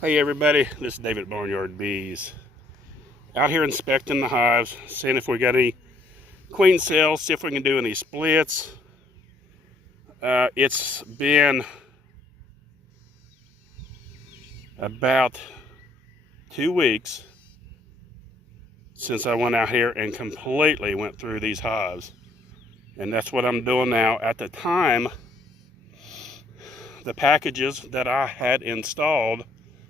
Hey everybody, this is David at BarnYard Bees. Out here inspecting the hives, seeing if we got any queen cells, see if we can do any splits. It's been about 2 weeks since I went out here and completely went through these hives. And that's what I'm doing now. At the time, the packages that I had installed,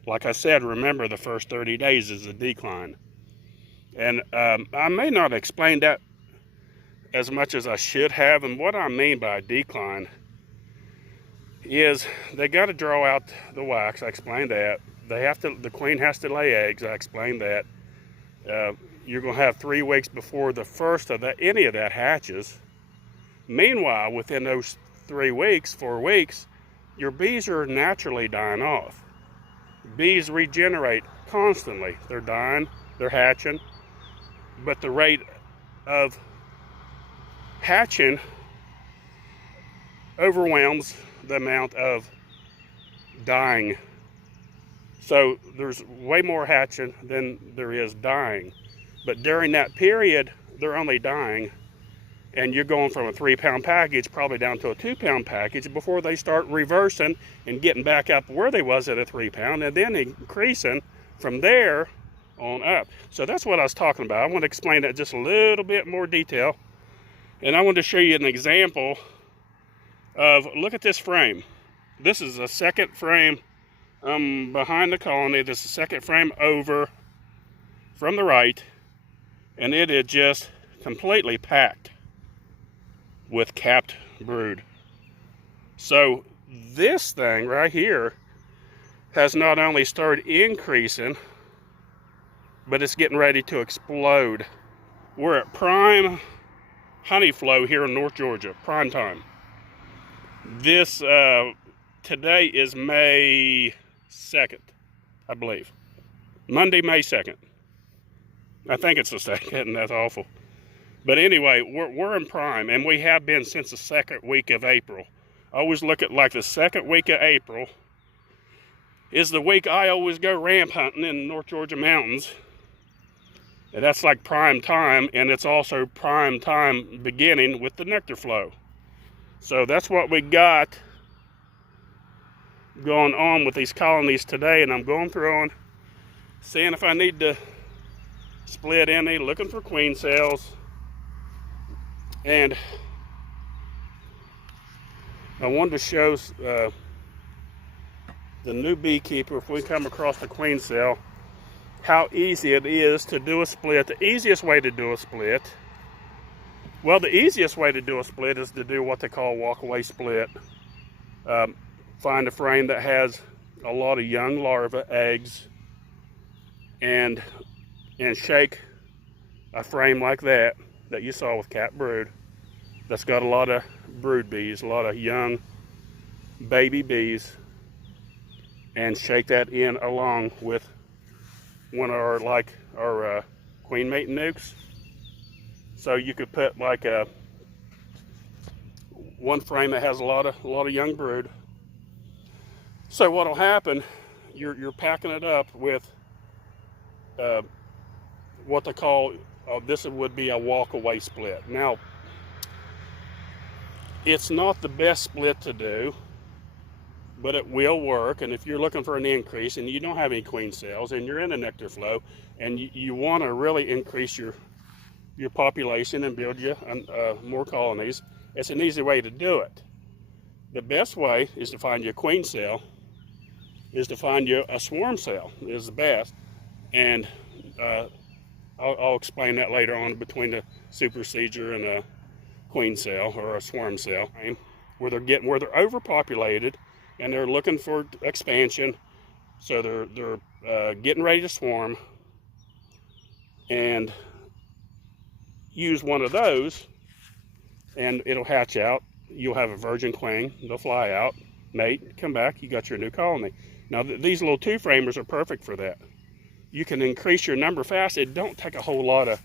like I said, remember the first 30 days is a decline. And I may not explain that as much as I should have. And what I mean by decline is they got to draw out the wax. I explained that. The queen has to lay eggs. I explained that. You're going to have 3 weeks before the first of any of that hatches. Meanwhile, within those 3 weeks, 4 weeks, your bees are naturally dying off. Bees regenerate constantly. They're dying, they're hatching, but the rate of hatching overwhelms the amount of dying. So there's way more hatching than there is dying. But during that period, they're only dying, and you're going from a 3-pound package probably down to a 2-pound package before they start reversing and getting back up where they was at a 3-pound, and then increasing from there on up. So that's what I was talking about. I want to explain that just a little bit more detail. And I want to show you an example of, look at this frame. This is a second frame behind the colony. This is the second frame over from the right, and it is just completely packed with capped brood. So this thing right here has not only started increasing, but it's getting ready to explode. We're at prime honey flow here in North Georgia, prime time. This today is May 2nd, I believe. Monday, May 2nd. I think it's the 2nd, and that's awful. But anyway, we're in prime, and we have been since the second week of April. I always look at like the second week of April is the week I always go ramp hunting in the North Georgia mountains. And that's like prime time, and it's also prime time beginning with the nectar flow. So that's what we got going on with these colonies today, and I'm going through and seeing if I need to split any, looking for queen cells. And I wanted to show the new beekeeper, if we come across the queen cell, how easy it is to do a split. The easiest way to do a split, well, the easiest way to do a split is to do what they call a walk-away split. Find a frame that has a lot of young larvae, eggs, and shake a frame like that you saw with capped brood, that's got a lot of brood bees, a lot of young baby bees, and shake that in along with one of our queen mating nukes. So you could put like one frame that has a lot of young brood. So what'll happen, you're packing it up with what they call this would be a walk-away split. Now, it's not the best split to do, but it will work. And if you're looking for an increase and you don't have any queen cells and you're in a nectar flow and you want to really increase your population and build you more colonies, it's an easy way to do it. The best way is to find you a queen cell, is to find you a swarm cell is the best. And I'll explain that later on between the supersedure and a queen cell or a swarm cell, where they're overpopulated and they're looking for expansion. So they're getting ready to swarm, and use one of those and it'll hatch out. You'll have a virgin queen, they'll fly out, mate, come back, you got your new colony. Now these little 2-framers are perfect for that. You can increase your number fast. It don't take a whole lot of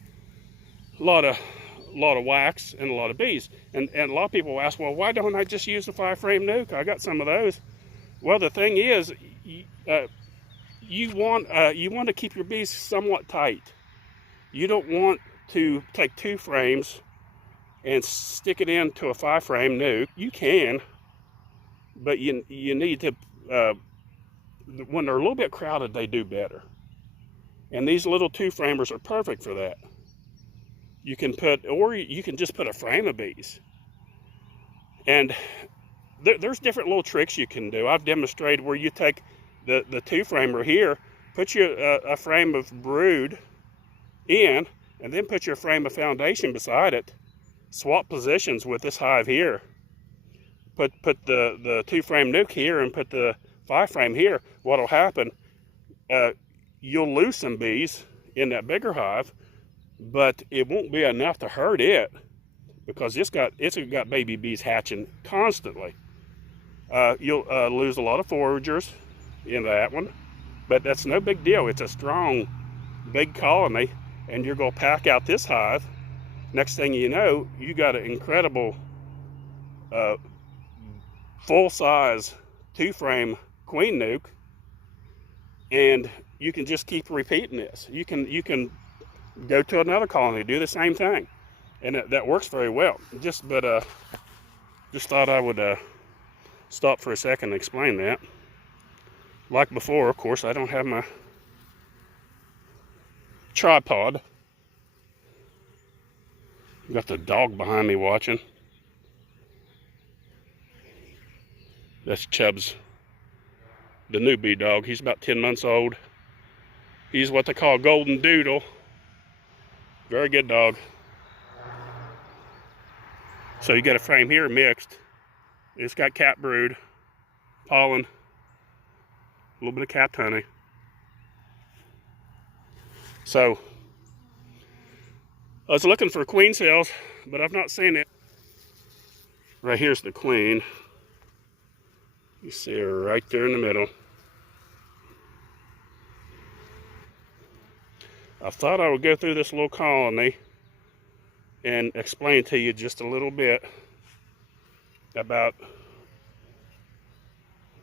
wax and a lot of bees. And a lot of people ask, well, why don't I just use a 5-frame nuke? I got some of those. Well, the thing is, you want to keep your bees somewhat tight. You don't want to take 2 frames and stick it into a 5-frame nuke. You can, but you need to, when they're a little bit crowded, they do better. And these little 2-framers are perfect for that. You can put, or you can just put a frame of bees. And there's different little tricks you can do. I've demonstrated where you take the 2-framer here, put you a frame of brood in, and then put your frame of foundation beside it. Swap positions with this hive here. Put the 2-frame nuke here and put the 5-frame here. What'll happen, you'll lose some bees in that bigger hive, but it won't be enough to hurt it, because it's got baby bees hatching constantly. You'll lose a lot of foragers in that one, but that's no big deal. It's a strong, big colony, and you're going to pack out this hive. Next thing you know, you got an incredible full-size 2-frame queen nuke, and you can just keep repeating this. You can go to another colony, do the same thing, and that works very well. Just thought I would stop for a second and explain that. Like before, of course, I don't have my tripod. Got the dog behind me watching. That's Chubbs, the new bee dog. He's about 10 months old. He's what they call a golden doodle. Very good dog. So you got a frame here mixed. It's got cat brood, pollen, a little bit of capped honey. So I was looking for queen cells, but I've not seen it. Right here's the queen. You see her right there in the middle. I thought I would go through this little colony and explain to you just a little bit about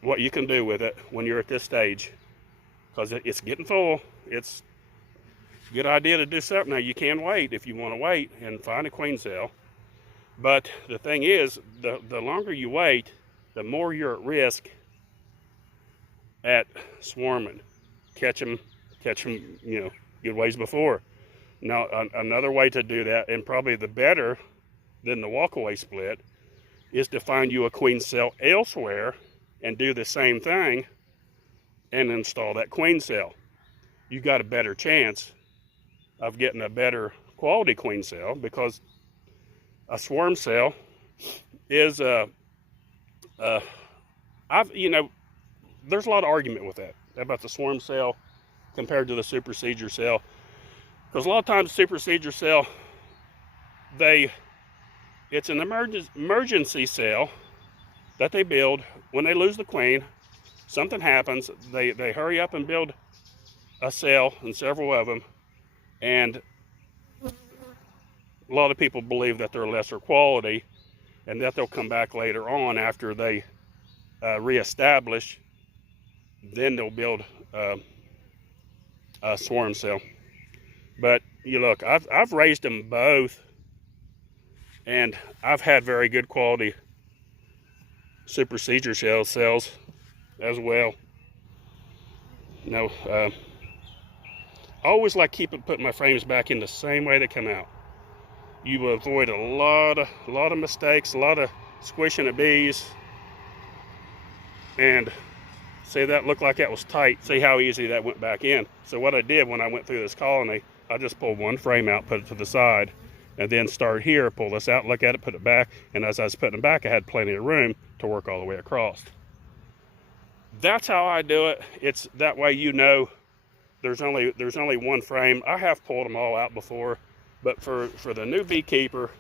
what you can do with it when you're at this stage, because it's getting full. It's a good idea to do something. Now, you can wait if you want to wait and find a queen cell, but the thing is, the longer you wait, the more you're at risk at swarming. Catch them, you know, good ways before. Now, another way to do that, and probably the better than the walkaway split, is to find you a queen cell elsewhere and do the same thing and install that queen cell. You got a better chance of getting a better quality queen cell, because a swarm cell is you know, there's a lot of argument with that about the swarm cell compared to the supersedure cell, because a lot of times the supersedure cell, it's an emergency cell that they build when they lose the queen. Something happens, they hurry up and build a cell, and several of them, and a lot of people believe that they're lesser quality and that they'll come back later on after they reestablish. Then they'll build a swarm cell. But you look, I've raised them both, and I've had very good quality supersedure cells as well. You know, I always like putting my frames back in the same way they come out. You will avoid a lot of mistakes, a lot of squishing of bees. And see, that looked like that was tight. See how easy that went back in. So what I did when I went through this colony, I just pulled one frame out, put it to the side, and then start here, pull this out, look at it, put it back, and as I was putting it back, I had plenty of room to work all the way across. That's how I do it. It's that way, you know, there's only one frame. I have pulled them all out before, but for the new beekeeper,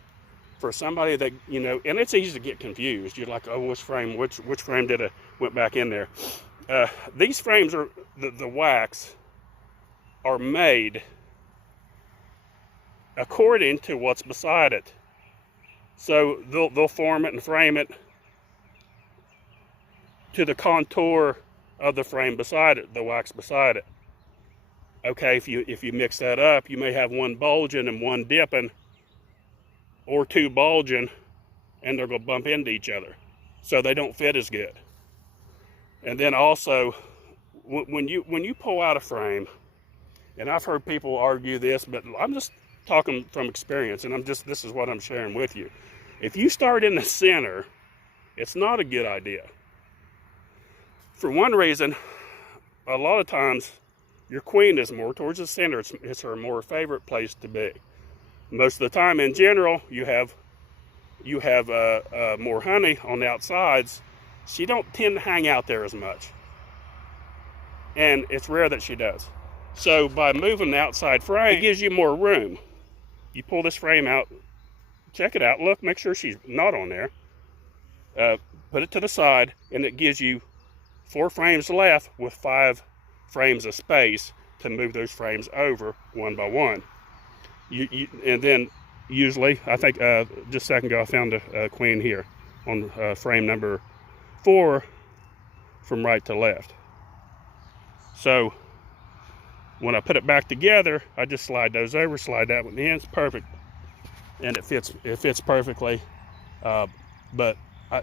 for somebody that, you know, and it's easy to get confused. You're like, oh, which frame did it went back in there? These frames are, the wax are made according to what's beside it. So they'll form it and frame it to the contour of the frame beside it, the wax beside it. Okay, if you mix that up, you may have one bulging and one dipping, or two bulging, and they're going to bump into each other, so they don't fit as good. And then also, when you pull out a frame, and I've heard people argue this, but I'm just talking from experience, and this is what I'm sharing with you. If you start in the center, it's not a good idea. For one reason, a lot of times your queen is more towards the center. It's her more favorite place to be. Most of the time, in general, you have more honey on the outsides. She don't tend to hang out there as much, and it's rare that she does. So by moving the outside frame, it gives you more room. You pull this frame out, check it out, look, make sure she's not on there. Put it to the side, and it gives you 4 frames left with 5 frames of space to move those frames over one by one. And then usually, I think just a second ago I found a queen here on frame number 4 from right to left. So when I put it back together, I just slide those over, slide that one in, it's perfect, and it fits perfectly. But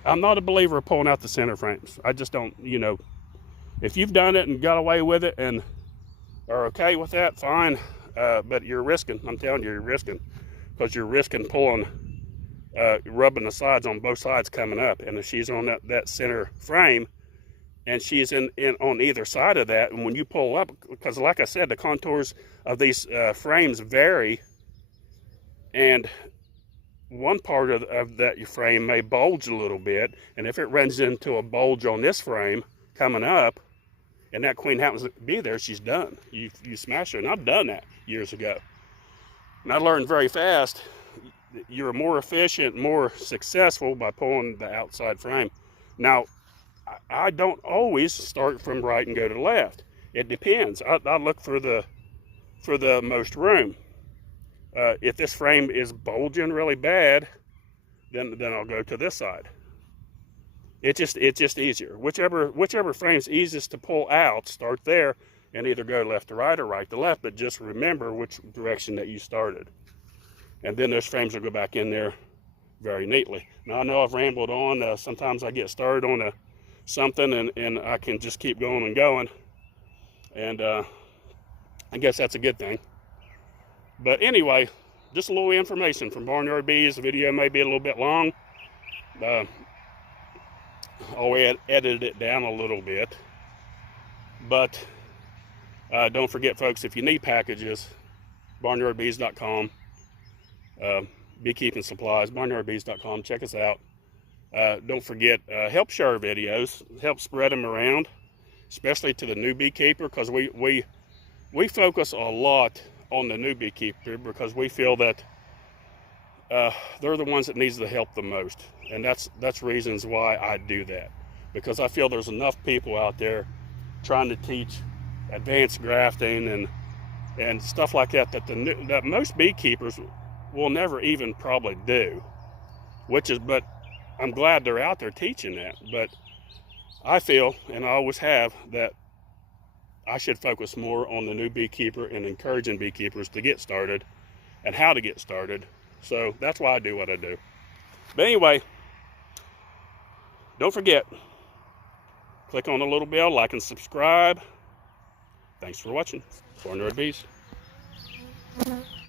I'm not a believer of pulling out the center frames. I just don't, if you've done it and got away with it and are okay with that, fine. But you're risking, I'm telling you, you're risking, because you're risking pulling, rubbing the sides on both sides coming up. And if she's on that center frame, and she's in on either side of that, and when you pull up, because like I said, the contours of these frames vary, and one part of that frame may bulge a little bit, and if it runs into a bulge on this frame coming up, and that queen happens to be there, she's done. You smash her, and I've done that years ago. And I learned very fast, you're more efficient, more successful by pulling the outside frame. Now, I don't always start from right and go to left. It depends. I look for the most room. If this frame is bulging really bad, then I'll go to this side. It's just easier. Whichever frame's easiest to pull out, start there, and either go left to right or right to left. But just remember which direction that you started, and then those frames will go back in there very neatly. Now I know I've rambled on. Sometimes I get started on something and I can just keep going and going, and I guess that's a good thing. But anyway, just a little information from Barnyard Bees. The video may be a little bit long. I'll edit it down a little bit. But don't forget, folks, if you need packages, BarnYardBees.com, beekeeping supplies, BarnYardBees.com. Check us out. Don't forget, help share our videos, help spread them around, especially to the new beekeeper, because we focus a lot on the new beekeeper, because we feel that they're the ones that needs the help the most, and that's reasons why I do that, because I feel there's enough people out there trying to teach advanced grafting and stuff like that that most beekeepers will never even probably do, but I'm glad they're out there teaching that. But I feel, and I always have, that I should focus more on the new beekeeper and encouraging beekeepers to get started and how to get started. So that's why I do what I do. But anyway, don't forget, click on the little bell, like and subscribe. Thanks for watching. BarnYard Bees.